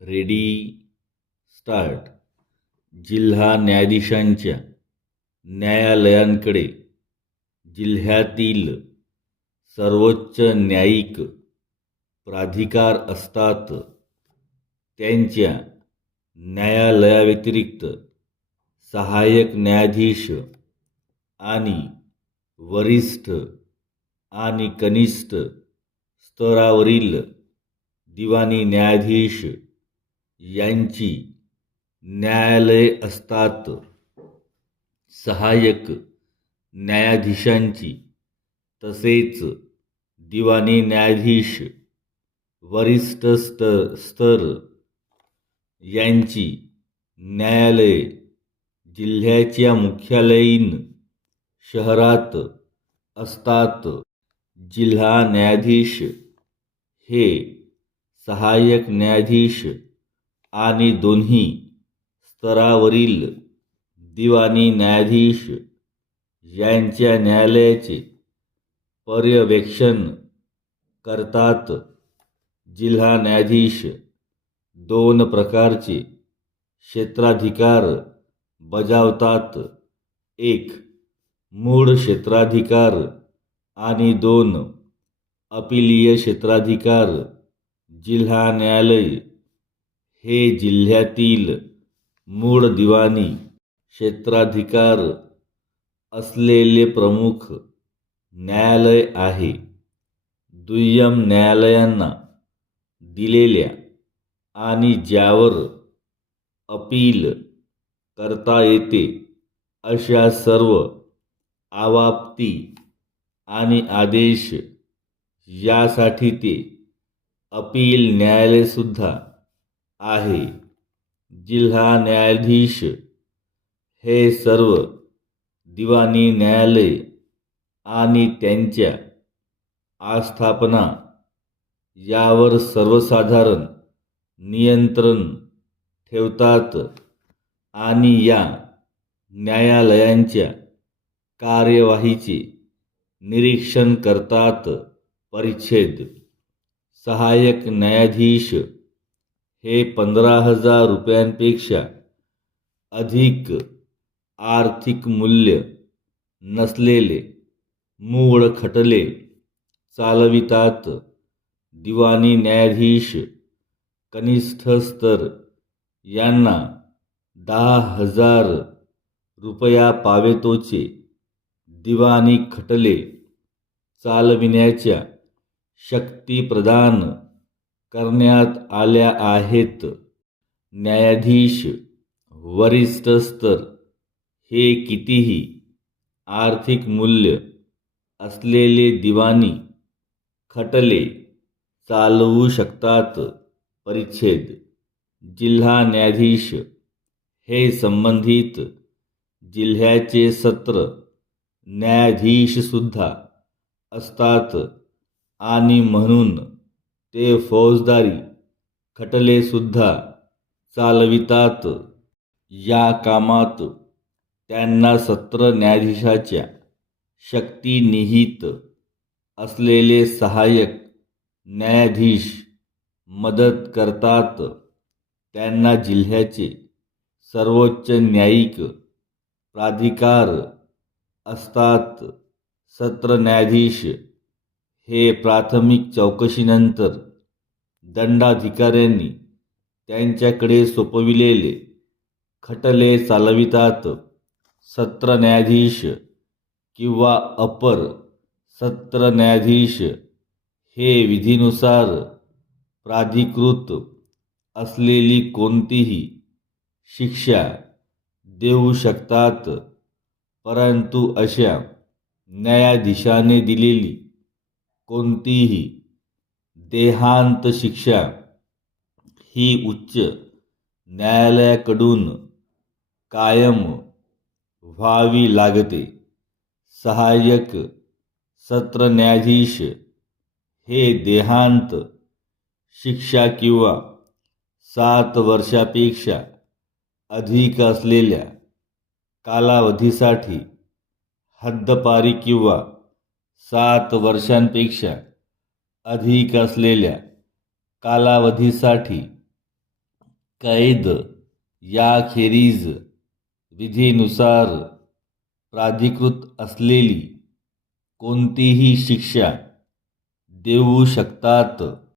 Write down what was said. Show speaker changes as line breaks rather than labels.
Ready start. जिल्हा न्यायाधीशांच्या न्यायालयांकडे जिल्ह्यातील सर्वोच्च न्यायिक प्राधिकार असतात त्यांच्या न्यायालयाव्यतिरिक्त सहाय्यक न्यायाधीश आणि वरिष्ठ आणि कनिष्ठ स्तरावरील दिवाणी न्यायाधीश यांची न्यायालये असतात. सहाय्यक न्यायाधीशांची तसेच दिवाणी न्यायाधीश वरिष्ठ स्त स्तर यांची न्यायालये जिल्ह्याच्या मुख्यालयीन शहरात असतात. जिल्हा न्यायाधीश हे सहाय्यक न्यायाधीश आणि दोन्ही स्तरावरील दिवाणी न्यायाधीश यांच्या न्यायालयाचे पर्यवेक्षण करतात. जिल्हा न्यायाधीश दोन प्रकारचे क्षेत्राधिकार बजावतात. एक मूळ क्षेत्राधिकार आणि दोन अपिलीय क्षेत्राधिकार. जिल्हा न्यायालय हे जिल्ह्यातील मूळ दिवाणी क्षेत्राधिकार असलेले प्रमुख न्यायालय आहे. दुय्यम न्यायालयांना दिलेल्या आणि ज्यावर अपील करता येते अशा सर्व आवाप्ती आणि आदेश यासाठी ते अपील न्यायालयसुद्धा आहे. जिल्हा न्यायाधीश हे सर्व दिवाणी न्यायालय आणि त्यांच्या आस्थापना यावर सर्वसाधारण नियंत्रण ठेवतात आणि या न्यायालयांच्या कार्यवाहीचे निरीक्षण करतात. परिच्छेद सहाय्यक न्यायाधीश हे पंधरा हजार रुपयांपेक्षा अधिक आर्थिक मूल्य नसलेले मूळ खटले चालवितात दिवाणी न्यायाधीश कनिष्ठ स्तर यांना दहा हजार रुपया पावेतोचे दिवाणी खटले चालविण्याच्या शक्ती प्रदान करण्यात आल्या आहेत. न्यायाधीश वरिष्ठ स्तर हे कितीही आर्थिक मूल्य असलेले दिवाणी खटले चालवू शकतात. परिच्छेद जिल्हा न्यायाधीश हे संबंधित जिल्ह्याचे सत्र न्यायाधीशसुद्धा असतात आणि म्हणून ते फौजदारी खटलेसुद्धा चालवितात. या कामात त्यांना सत्र न्यायाधीशाच्या शक्तीनिहित असलेले सहाय्यक न्यायाधीश मदत करतात. त्यांना जिल्ह्याचे सर्वोच्च न्यायिक प्राधिकार असतात. सत्र न्यायाधीश हे प्राथमिक चौकशीनंतर दंडाधिकाऱ्यांनी त्यांच्याकडे सोपविलेले खटले चालवितात. सत्र न्यायाधीश किंवा अपर सत्र न्यायाधीश हे विधीनुसार प्राधिकृत असलेली कोणतीही शिक्षा देऊ शकतात परंतु अशा न्यायाधीशाने दिलेली कोणतीही देहांत शिक्षा ही उच्च न्यायालयाकडून कायम व्हावी लागते. सहाय्यक सत्र न्यायाधीश हे देहांत शिक्षा किंवा सात वर्षापेक्षा अधिक असलेल्या कालावधीसाठी हद्दपारी किंवा सात वर्षांपेक्षा अधिक असलेल्या कालावधीसाठी कैद याखेरीज विधीनुसार प्राधिकृत असलेली कोणतीही शिक्षा देऊ शकतात.